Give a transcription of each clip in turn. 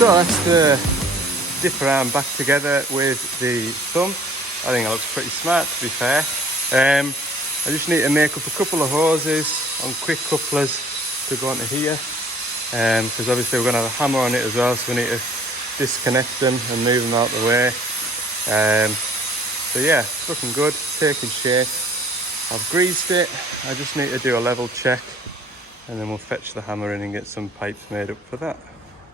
So that's the dipper arm back together with the thumb. I think that looks pretty smart, to be fair. I just need to make up a couple of hoses on quick couplers to go onto here, because obviously we're going to have a hammer on it as well, so we need to disconnect them and move them out the way. So yeah, it's looking good, taking shape. I've greased it. I just need to do a level check, and then we'll fetch the hammer in and get some pipes made up for that.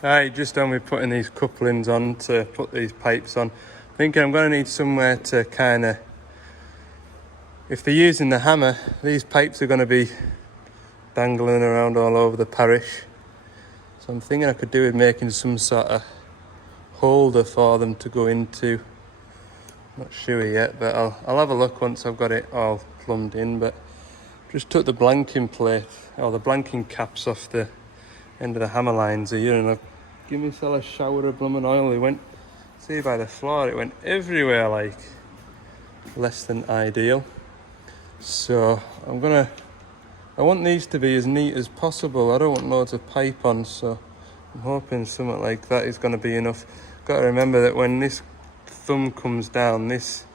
Right, just done with putting these couplings on to put these pipes on. Thinking I'm going to need somewhere to kind of, if they're using the hammer, these pipes are going to be dangling around all over the parish. So I'm thinking I could do with making some sort of holder for them to go into. Not sure yet, but I'll have a look once I've got it all plumbed in. But just took the blanking plate, or the blanking caps off the end of the hammer lines here, and I've given myself a shower of blooming oil. It went, see by the floor, it went everywhere, like less than ideal. So I want these to be as neat as possible. I don't want loads of pipe on, so I'm hoping something like that is going to be enough. Got to remember that when this thumb comes down, this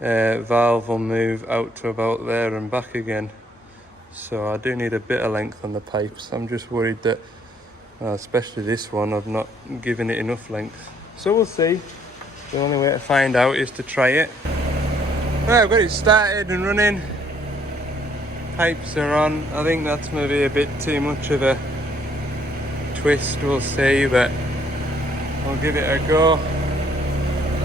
valve will move out to about there and back again. So I do need a bit of length on the pipes. I'm just worried that, especially this one, I've not given it enough length. So we'll see. The only way to find out is to try it. Right, I've got it started and running. Pipes are on. I think that's maybe a bit too much of a twist, we'll see, but I'll give it a go.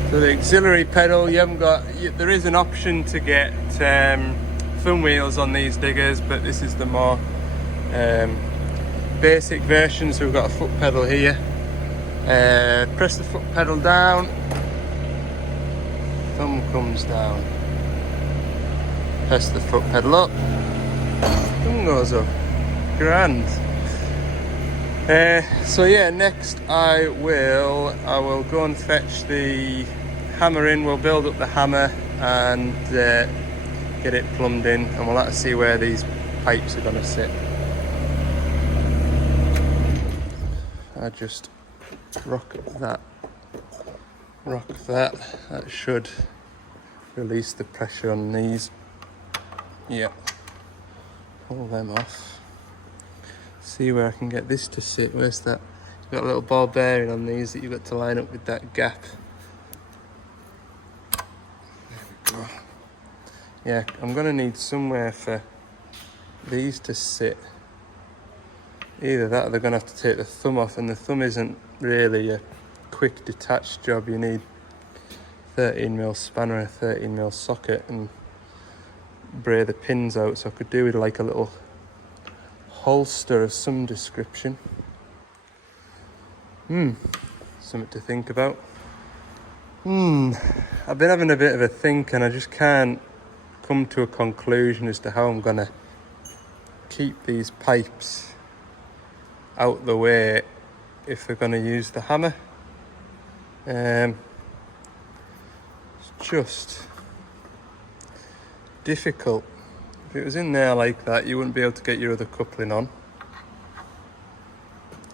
So the auxiliary pedal, you haven't got, there is an option to get thumb wheels on these diggers, but this is the more basic version. So we've got a foot pedal here. Press the foot pedal down, thumb comes down. Press the foot pedal up, thumb goes up. Grand. So yeah, next I will go and fetch the hammer in. We'll build up the hammer and get it plumbed in, and we'll have to see where these pipes are going to sit. I just rock that. That should release the pressure on these. Yeah, pull them off. See where I can get this to sit. Where's that? You've got a little ball bearing on these that you've got to line up with that gap. There we go. Yeah, I'm going to need somewhere for these to sit. Either that or they're going to have to take the thumb off, and the thumb isn't really a quick detached job. You need 13mm spanner, a 13mm socket, and bray the pins out. So I could do with like a little holster of some description. Something to think about. I've been having a bit of a think, and I just can't come to a conclusion as to how I'm gonna keep these pipes out the way if they're gonna use the hammer. It's just difficult. If it was in there like that, you wouldn't be able to get your other coupling on.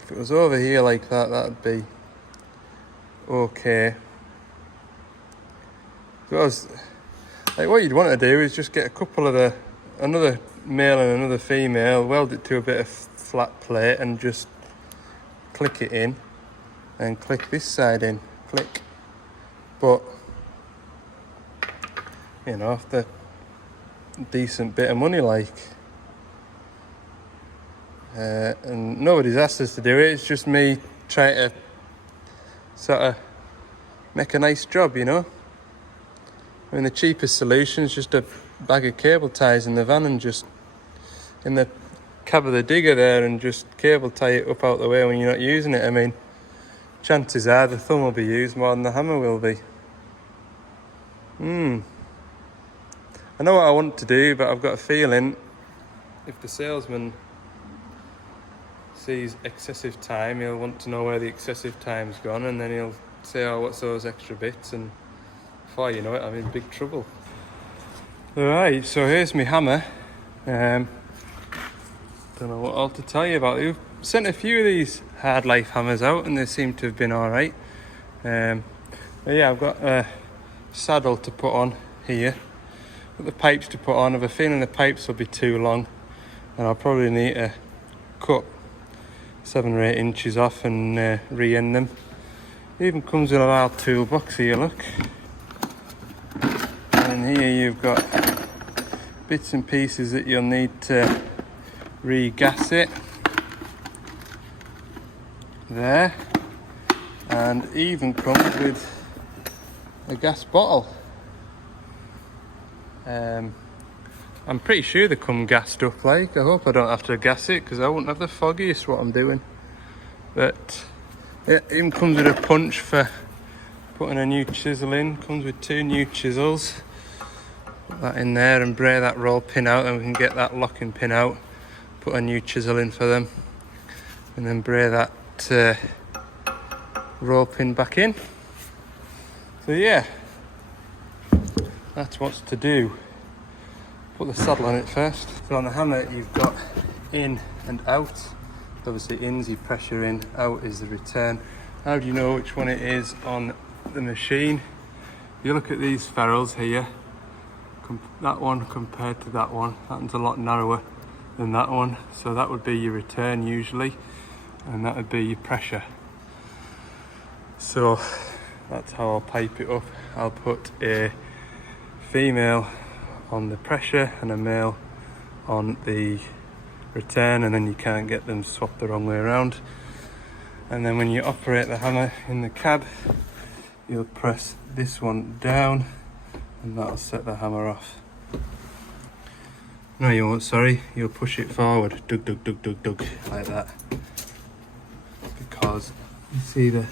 If it was over here like that, that'd be okay. Because like what you'd want to do is just get a couple of another male and another female, weld it to a bit of flat plate and just click it in, and click this side in, click. But you know, if they're decent bit of money, like, and nobody's asked us to do it. It's just me trying to sort of make a nice job, you know. I mean, the cheapest solution is just a bag of cable ties in the van and just in the cab of the digger there, and just cable tie it up out the way when you're not using it. I mean, chances are the thumb will be used more than the hammer will be. I know what I want to do, but I've got a feeling if the salesman sees excessive time, he'll want to know where the excessive time's gone, and then he'll say, oh, what's those extra bits? And before you know it, I'm in big trouble. Alright, so here's my hammer. Don't know what all to tell you about. We've sent a few of these hard life hammers out, and they seem to have been alright. But yeah, I've got a saddle to put on here, got the pipes to put on. I have a feeling the pipes will be too long, and I'll probably need to cut 7 or 8 inches off and re-end them. It even comes with a wild toolbox here, look. And here you've got bits and pieces that you'll need to re-gas it. There. And even comes with a gas bottle. I'm pretty sure they come gassed up, like. I hope I don't have to gas it, because I wouldn't have the foggiest what I'm doing. But it even comes with a punch for putting a new chisel in. Comes with 2 new chisels. Put that in there and bray that roll pin out, and we can get that locking pin out. Put a new chisel in for them, and then bray that roll pin back in. So yeah, that's what's to do. Put the saddle on it first. So on the hammer you've got in and out. Obviously in's your pressure in, out is the return. How do you know which one it is on the machine? If you look at these ferrules here, that one compared to that one's a lot narrower than that one. So that would be your return usually, and that would be your pressure. So that's how I'll pipe it up. I'll put a female on the pressure and a male on the return, and then you can't get them swapped the wrong way around. And then when you operate the hammer in the cab, you'll press this one down and that'll set the hammer off. No, you won't, sorry, you'll push it forward, dug, dug, dug, dug, dug, like that. Because you see the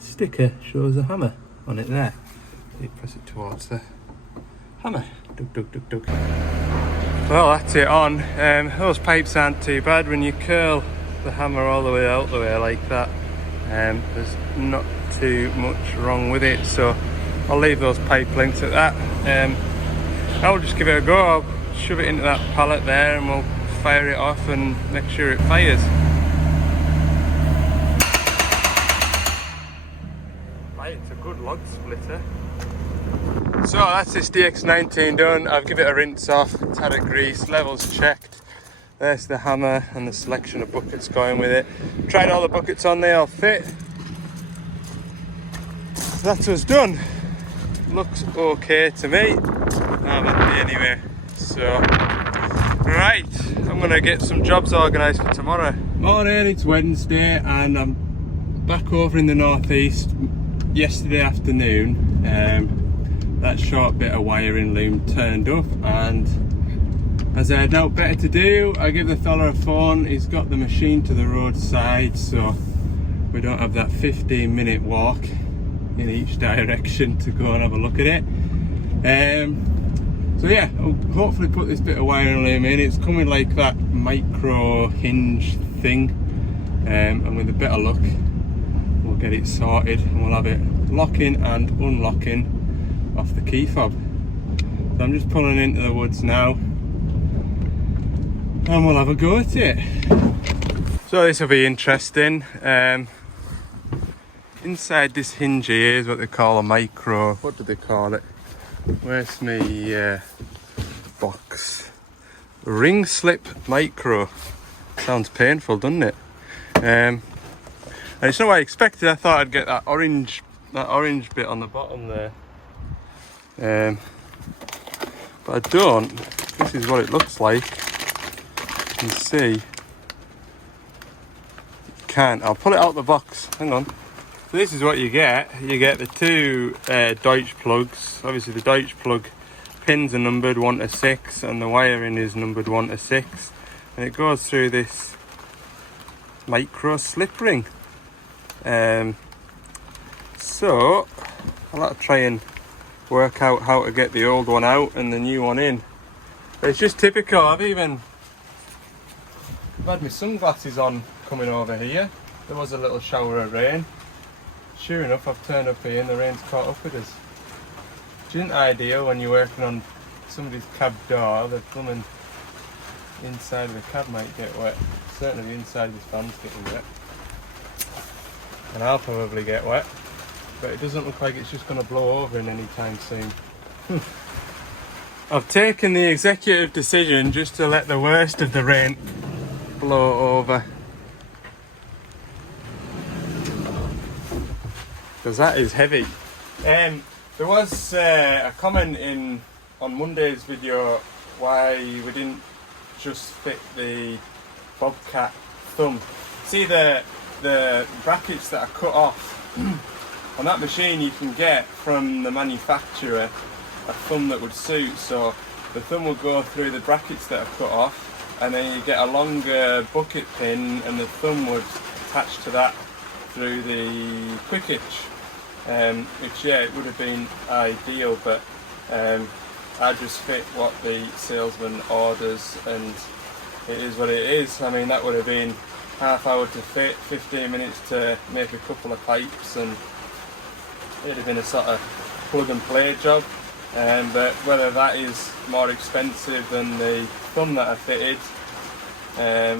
sticker shows a hammer on it there. You press it towards the hammer, dug, dug, dug, dug. Well, that's it on. Those pipes aren't too bad. When you curl the hammer all the way out the way like that, there's not too much wrong with it, so I'll leave those pipe lengths at that. I'll just give it a go. I'll shove it into that pallet there and we'll fire it off and make sure it fires. Right, it's a good log splitter. So that's this DX19 done. I've given it a rinse off, it's had a grease, levels checked. There's the hammer and the selection of buckets going with it. Tried all the buckets on, they all fit. That's us done. Looks okay to me. I'm happy anyway. So, right, I'm gonna get some jobs organised for tomorrow. Morning, it's Wednesday and I'm back over in the northeast. Yesterday afternoon, that short bit of wiring loom turned up, and as I had no better to do, I give the fella a phone. He's got the machine to the roadside, so we don't have that 15-minute walk in each direction to go and have a look at it. So yeah, I'll hopefully put this bit of wiring loom in. It's coming like that micro hinge thing, and with a bit of luck we'll get it sorted and we'll have it locking and unlocking off the key fob. So I'm just pulling into the woods now and we'll have a go at it. So this will be interesting. Inside this hinge here is what they call a micro, what do they call it? Where's my box? Ring slip micro. Sounds painful, doesn't it? And it's not what I expected. I thought I'd get that orange bit on the bottom there. But I don't. This is what it looks like. You can see. You can't. I'll pull it out the box. Hang on. So this is what you get. You get the 2 Deutsch plugs. Obviously the Deutsch plug pins are numbered 1 to 6 and the wiring is numbered 1 to 6. And it goes through this micro slip ring. So I'll have to try and work out how to get the old one out and the new one in. But it's just typical. I've had my sunglasses on coming over here. There was a little shower of rain. Sure enough, I've turned up here and the rain's caught up with us. Which isn't ideal when you're working on somebody's cab door. The plumbing inside of the cab might get wet. Certainly the inside of this van's getting wet. and I'll probably get wet, but it doesn't look like it's just going to blow over in any time soon. I've taken the executive decision just to let the worst of the rain blow over, because that is heavy. There was a comment on Monday's video why we didn't just fit the Bobcat thumb. See the brackets that are cut off on that machine, you can get from the manufacturer a thumb that would suit. So the thumb will go through the brackets that are cut off, and then you get a longer bucket pin, and the thumb would attach to that through the quick hitch, which it would have been ideal, but I just fit what the salesman orders, and it is what it is. I mean, that would have been half hour to fit, 15 minutes to make a couple of pipes, and it'd have been a sort of plug and play job. But whether that is more expensive than the thumb that I fitted, I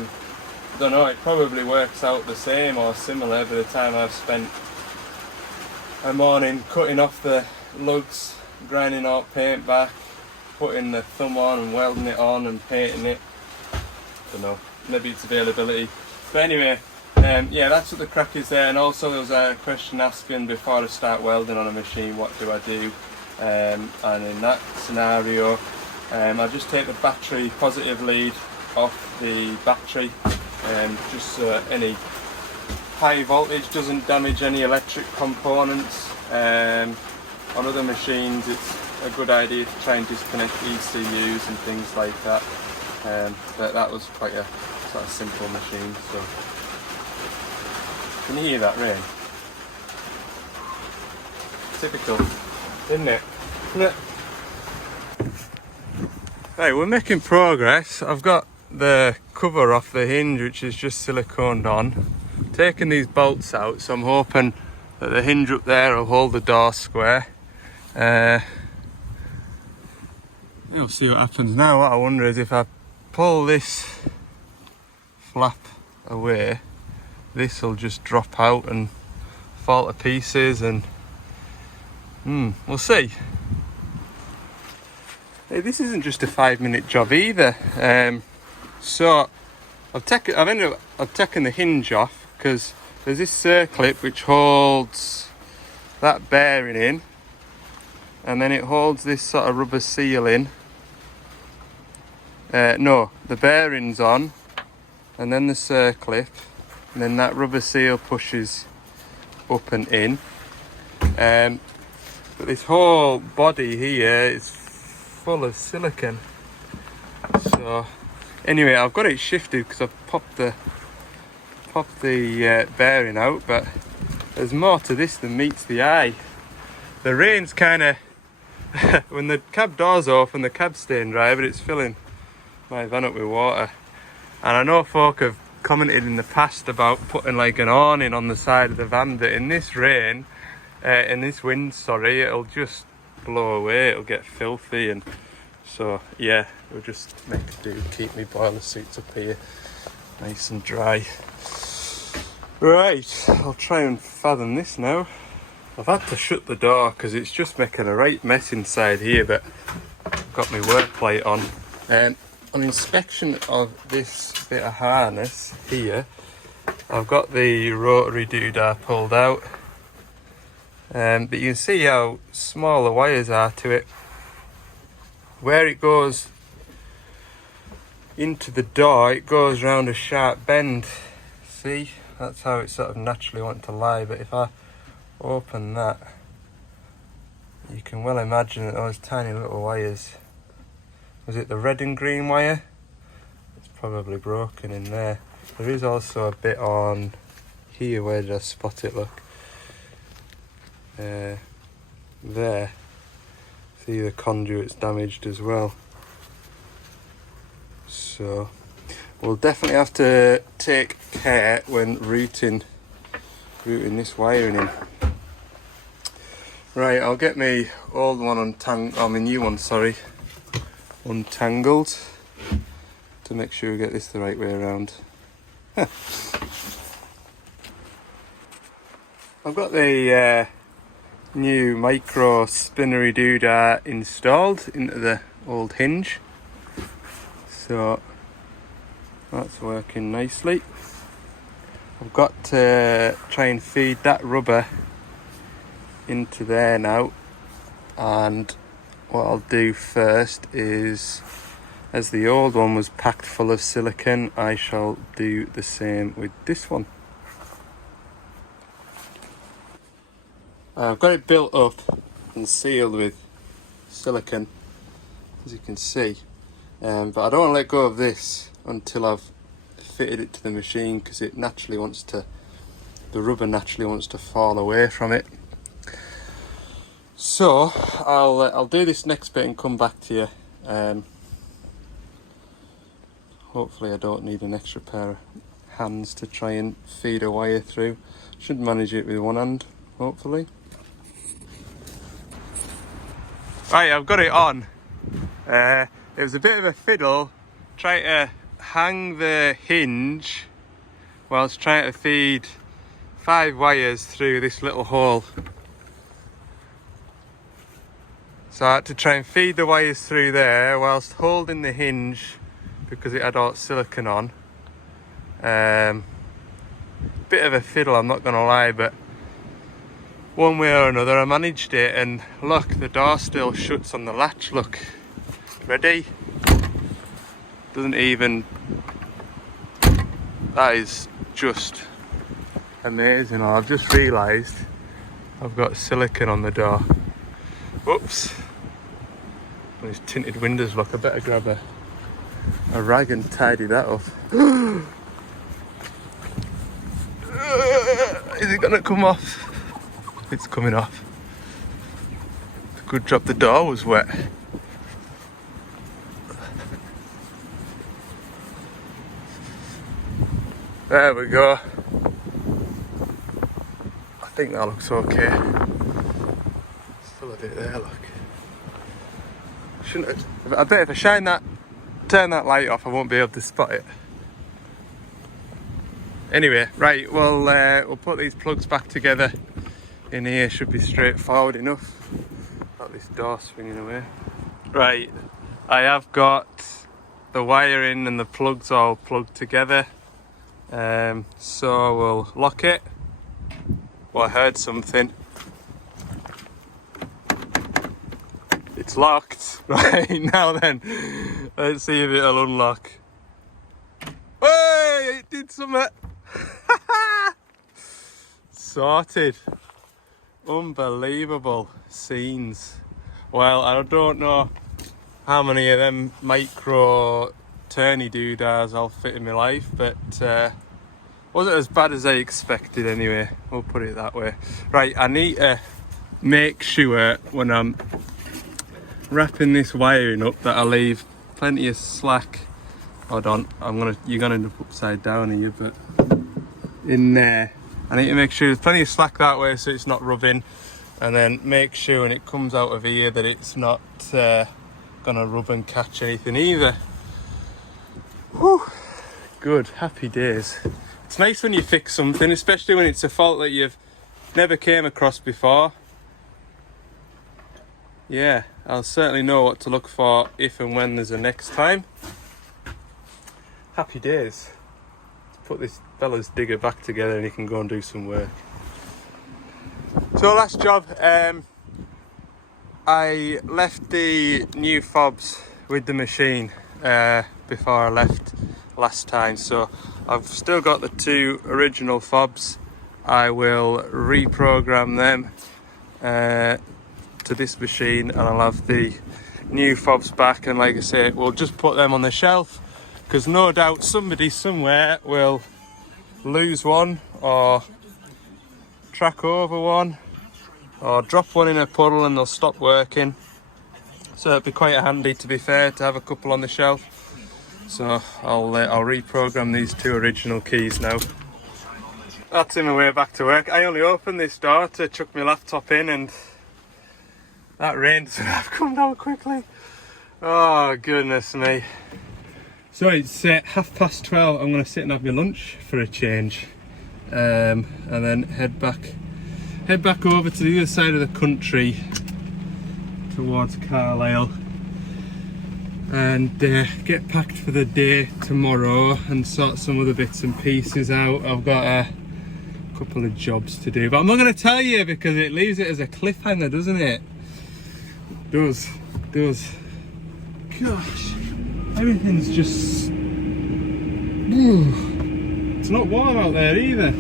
don't know. It probably works out the same or similar by the time I've spent a morning cutting off the lugs, grinding out paint back, putting the thumb on and welding it on and painting it. Don't know, maybe it's availability. But anyway, that's what the crack is there. And also there was a question asking before I start welding on a machine, what do I do? And in that scenario, I just take the battery positive lead off the battery, just so any high voltage doesn't damage any electric components. On other machines it's a good idea to try and disconnect ECUs and things like that, but that was quite a sort of simple machine. So can you hear that rain? Typical, isn't it? Right, we're making progress. I've got the cover off the hinge, which is just siliconed on. Taking these bolts out, so I'm hoping that the hinge up there will hold the door square. We'll see what happens now. What I wonder is if I pull this flap away, this will just drop out and fall to pieces, and we'll see. Hey, this isn't just a 5-minute job either. So I've taken the hinge off, because there's this circlip which holds that bearing in, and then it holds this sort of rubber seal in. No, the bearing's on, and then the circlip, and then that rubber seal pushes up and in. But this whole body here is full of silicon. So anyway, I've got it shifted because I've popped the bearing out, but there's more to this than meets the eye. The rain's kind of when the cab doors open, the cab's staying dry, but it's filling my van up with water. And I know folk have commented in the past about putting like an awning on the side of the van, but in this rain, in this wind, sorry, it'll just blow away, it'll get filthy. And so yeah, we'll just make do, keep me boiler suits up here nice and dry. Right, I'll try and fathom this now. I've had to shut the door because it's just making a right mess inside here, but I've got my work light on. On inspection of this bit of harness here, I've got the rotary doodah pulled out, but you can see how small the wires are to it. Where it goes into the door, it goes round a sharp bend. See, that's how it sort of naturally wants to lie. But if I open that, you can well imagine that those tiny little wires, was it the red and green wire? It's probably broken in there. There is also a bit on here. Where did I spot it? Look, there. See, the conduit's damaged as well. So we'll definitely have to take care when routing this wiring in. Right, I'll get my old one untangled, or my new one, sorry, untangled to make sure we get this the right way around. I've got the new micro spinnery doodah installed into the old hinge, so that's working nicely. I've got to try and feed that rubber into there now, and what I'll do first is, as the old one was packed full of silicone, I shall do the same with this one. I've got it built up and sealed with silicone, as you can see, but I don't want to let go of this until I've fitted it to the machine, because it naturally wants to, the rubber naturally wants to fall away from it. So I'll do this next bit and come back to you. Hopefully I don't need an extra pair of hands to try and feed a wire through. Should manage it with one hand, hopefully. Right, I've got it on. It was a bit of a fiddle trying to hang the hinge whilst trying to feed 5 wires through this little hole. So I had to try and feed the wires through there whilst holding the hinge because it had all silicone on. Bit of a fiddle, I'm not gonna lie, but one way or another I managed it, and look, the door still shuts on the latch, look. Ready? Doesn't even... That is just amazing. I've just realised I've got silicone on the door. Whoops. These tinted windows, look, I better grab a rag and tidy that up. Is it gonna come off? It's coming off. Good job the door was wet. There we go. I think that looks okay. Still a bit there, look. Shouldn't have, I bet if I turn that light off, I won't be able to spot it. Anyway, right, we'll put these plugs back together. In here should be straightforward enough. Got this door swinging away. Right, I have got the wiring and the plugs all plugged together. So we'll lock it. Well, I heard something. It's locked. Right, now then, let's see if it'll unlock. Hey, it did something. Sorted. Unbelievable scenes. Well, I don't know how many of them micro turny doodahs I'll fit in my life, but wasn't as bad as I expected anyway, we'll put it that way. Right, I need to make sure when I'm wrapping this wiring up that I leave plenty of slack. Hold on, you're gonna end up upside down here, but in there I need to make sure there's plenty of slack that way so it's not rubbing, and then make sure when it comes out of here that it's not gonna rub and catch anything either. Whew. Good, happy days. It's nice when you fix something, especially when it's a fault that you've never came across before. Yeah, I'll certainly know what to look for if and when there's a next time. Happy days. Let's put this fella's digger back together and he can go and do some work. So last job, I left the new fobs with the machine before I left last time, so I've still got the 2 original fobs. I will reprogram them to this machine, and I'll have the new fobs back, and like I say, we'll just put them on the shelf, because no doubt somebody somewhere will lose one or track over one or drop one in a puddle and they'll stop working. So it'd be quite handy, to be fair, to have a couple on the shelf. So I'll reprogram these 2 original keys now. That's in my way back to work. I only opened this door to chuck my laptop in, and that rain should have come down quickly. Oh goodness me. So it's 12:30. I'm going to sit and have my lunch for a change, and then head back head back over to the other side of the country towards Carlisle and get packed for the day tomorrow and sort some other bits and pieces out. I've got a couple of jobs to do, but I'm not going to tell you because it leaves it as a cliffhanger, doesn't it? It does. Gosh, everything's just... It's not warm out there either.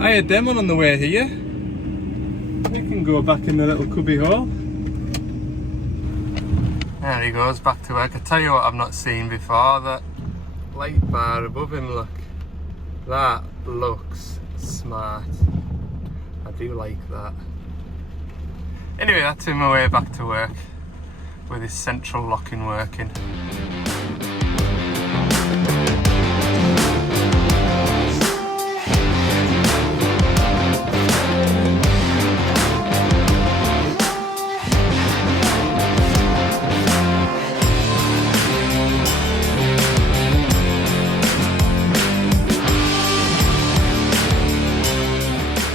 I had them on the way here. They can go back in the little cubby hole. There he goes, back to work. I tell you what I've not seen before, that light bar above him, look. That looks smart. I do like that. Anyway, that's him my way back to work with his central locking working.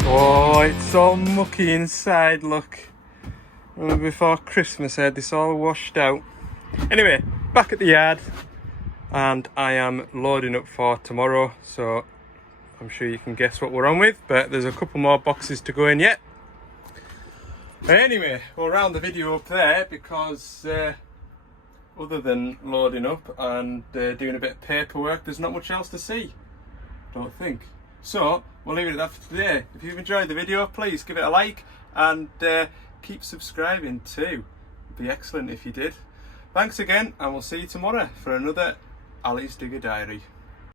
Oh, it's all mucky inside, look. Remember before Christmas I had this all washed out. Anyway, back at the yard and I am loading up for tomorrow, so I'm sure you can guess what we're on with, but there's a couple more boxes to go in yet. Anyway, we'll round the video up there because other than loading up and doing a bit of paperwork, there's not much else to see, I don't think. So we'll leave it at that for today. If you've enjoyed the video, please give it a like and keep subscribing too. It'd be excellent if you did. Thanks again, and we'll see you tomorrow for another Ali's Digger Diary.